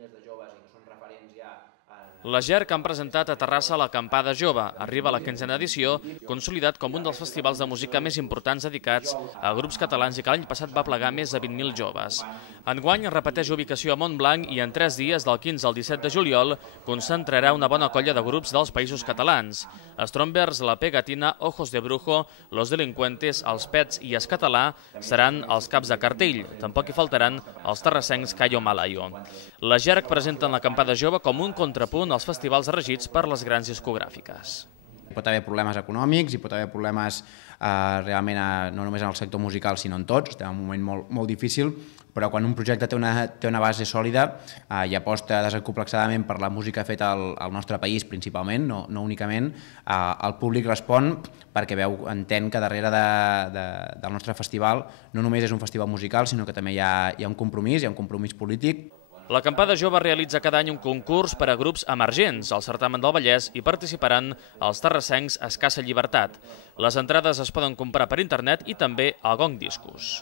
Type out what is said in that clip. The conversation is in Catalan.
milers de joves i que són referents ja. La GERC han presentat a Terrassa l'Acampada Jove. Arriba a la 15a edició, consolidat com un dels festivals de música més importants dedicats a grups catalans i que l'any passat va plegar més de 20.000 joves. Enguany repeteix ubicació a Montblanc i en 3 dies, del 15 al 17 de juliol, concentrarà una bona colla de grups dels països catalans. Strombers, La Pegatina, Ojos de Brujo, Los Delincuentes, Els Pets i Escatalà seran els caps de cartell. Tampoc hi faltaran els terrassencs Cayo Malayo. La GERC presenta l'Acampada Jove com un contrapunt als festivals regits per les grans discogràfiques. Hi pot haver problemes econòmics, hi pot haver problemes realment no només en el sector musical sinó en tots, estem en un moment molt difícil, però quan un projecte té una base sòlida i aposta desacomplexadament per la música feta al nostre país principalment, no únicament, el públic respon perquè entén que darrere del nostre festival no només és un festival musical sinó que també hi ha un compromís polític. L'Acampada Jove realitza cada any un concurs per a grups emergents. Al certamen del Vallès hi participaran els terrassencs Escassa Llibertat. Les entrades es poden comprar per internet i també a Gong Discos.